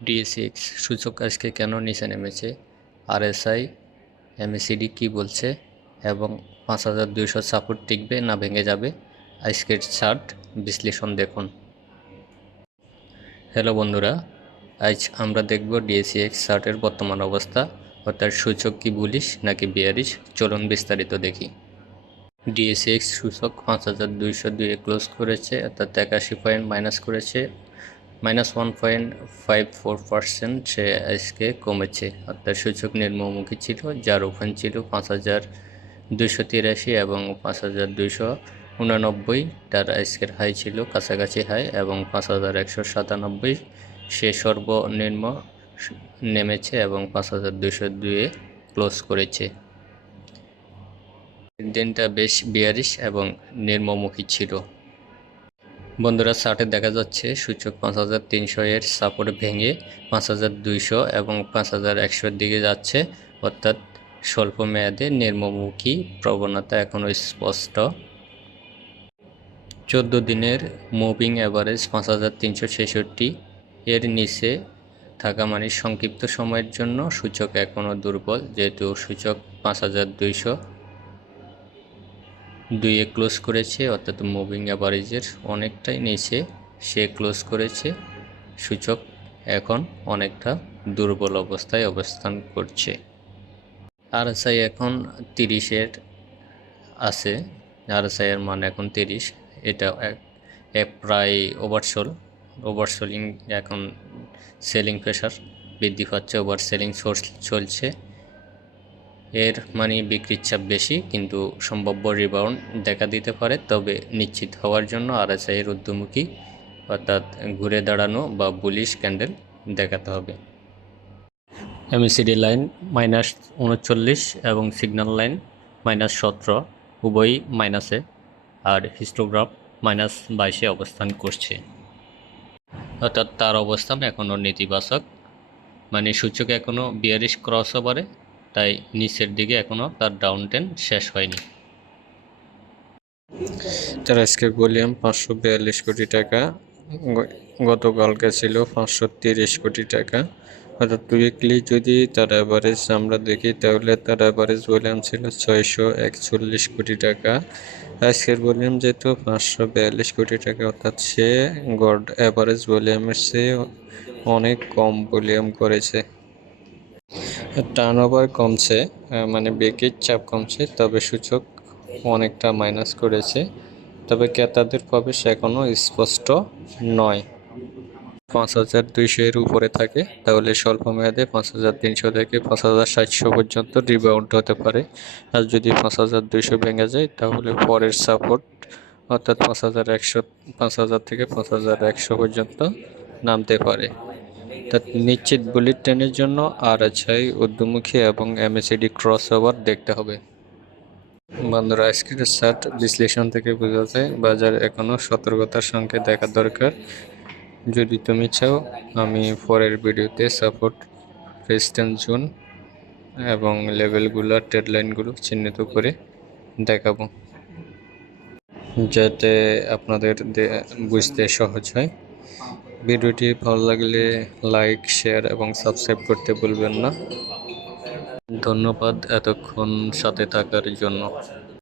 ডিএসিএক্স সূচক আজকে কেন নিচে নেমেছে? আরএসআই এমএসিডি কি বলছে? এবং পাঁচ হাজার দুইশো সাপোর্ট টিকবে না ভেঙে যাবে? আজকের চার্ট বিশ্লেষণ দেখুন। হ্যালো বন্ধুরা, আজ আমরা দেখব ডিএসিএক্স চার্টের বর্তমান অবস্থা, অর্থাৎ সূচক কি বুলিশ নাকি বিয়ারিশ? চলুন বিস্তারিত দেখি। ডিএসএক্স সূচক পাঁচ হাজার দুইশো দুয়ে ক্লোজ করেছে, অর্থাৎ একাশি পয়েন্ট মাইনাস করেছে minus one point five four percent সে আজকে কমেছে। অর্থাৎ সূচক নির্মমুখী ছিল, যার ওখান ছিল পাঁচ হাজার দুইশো তিরাশি এবং পাঁচ হাজার দুইশো উনানব্বই। তার আজকের হাই ছিল, কাছাকাছি হাই, এবং পাঁচ হাজার একশো সাতানব্বই। সে সর্বনিম্ন নেমেছে এবং পাঁচ হাজার দুইশো দুয়ে ক্লোজ করেছে। দিনটা বেশ বিয়ারিশ এবং নির্মমুখী ছিল। বন্ধুরা চার্টে দেখা যাচ্ছে সূচক পাঁচ হাজার তিনশো এর সাপোর্ট ভেঙে পাঁচ হাজার দুইশো এবং পাঁচ হাজার একশোর দিকে যাচ্ছে। অর্থাৎ স্বল্প মেয়াদে নির্মমুখী প্রবণতা এখনও স্পষ্ট। চোদ্দ দিনের মুভিং অ্যাভারেজ পাঁচ হাজার তিনশো ছেষট্টি এর নিচে থাকা মানে সংক্ষিপ্ত সময়ের জন্য সূচক এখনও দুর্বল, যেহেতু সূচক পাঁচ হাজার দুইশো দুইয়ে ক্লোজ করেছে, অর্থাৎ মুভিং অ্যাভারেজের অনেকটাই নিচে সে ক্লোজ করেছে। সূচক এখন অনেকটা দুর্বল অবস্থায় অবস্থান করছে। আরএসআই এখন তিরিশের আছে। আরএসআই এর মান এখন তিরিশ। এটা প্রায় ওভারসোল ওভারসোলিং এখন সেলিং প্রেশার বৃদ্ধি পাচ্ছে ওভার সেলিং চলছে। এর মানে বিক্রির চাপ বেশি, কিন্তু সম্ভাব্য রিবাউন্ড দেখা দিতে পারে, তবে নিশ্চিত হওয়ার জন্য আরএসআই এর ঊর্ধ্বমুখী অর্থাৎ ঘুরে দাঁড়ানো বা বুলিশ ক্যান্ডেল দেখাতে হবে। এমএসিডি লাইন মাইনাস উনচল্লিশ এবং সিগন্যাল লাইন মাইনাস সতেরো, উভয়ই মাইনাসে আর হিস্টোগ্রাফ মাইনাস বাইশে অবস্থান করছে। অর্থাৎ তার অবস্থান এখনও নেতিবাচক মানে সূচক এখনও বিয়ারিশ ক্রস ওভারে তাই নিচের দিকে এখনও তার ডাউন শেষ হয়নি। তার আজকের ভলিউম পাঁচশো বিয়াল্লিশ কোটি টাকা। গতকালকে ছিল পাঁচশো তিরিশ কোটি টাকা। অর্থাৎ উইকলি যদি তার অ্যাভারেজ আমরা দেখি, তাহলে তার অ্যাভারেজ ভলিউম ছিল ছয়শো একচল্লিশ কোটি টাকা। আজকের ভলিউম যেহেতু পাঁচশো বিয়াল্লিশ কোটি টাকা, অর্থাৎ সে গড অ্যাভারেজ ভলিউমের চেয়ে অনেক কম ভলিউম করেছে। টার্ন ওভার কমছে মানে বেকের চাপ কমছে, তবে সূচক অনেকটা মাইনাস করেছে। তবে ক্রেতাদের প্রবেশ এখনও স্পষ্ট নয়। পাঁচ হাজার দুইশো এর উপরে থাকে, তাহলে স্বল্প মেয়াদে পাঁচ হাজার তিনশো থেকে পাঁচ হাজার সাতশো পর্যন্ত রিবাউন্ড হতে পারে। আর যদি পাঁচ হাজার দুইশো ভেঙে যায়, তাহলে পরের সাপোর্ট অর্থাৎ পাঁচ হাজার একশো, পাঁচ হাজার থেকে পাঁচ হাজার একশো পর্যন্ত নামতে পারে। নিশ্চিত বুলেট ট্রেনের জন্য আর আছাই ঊর্ধ্বমুখী এবং এমএসিডি ক্রস ওভার দেখতে হবে। বন্ধুরা, আজকের চার্ট বিশ্লেষণ থেকে বোঝা যায়, বাজার এখনও সতর্কতার সঙ্গে দেখা দরকার। যদি তুমি চাও, আমি পরের ভিডিওতে সাপোর্ট রেজিস্ট্যান্স জোন এবং লেভেলগুলো লাইনগুলো চিহ্নিত করে দেখাবো। যাতে আপনাদের বুঝতে সহজ হয়। ভিডিওটি ভালো লাগলে লাইক, শেয়ার এবং সাবস্ক্রাইব করতে ভুলবেন না। ধন্যবাদ এতক্ষণ সাথে থাকার জন্য।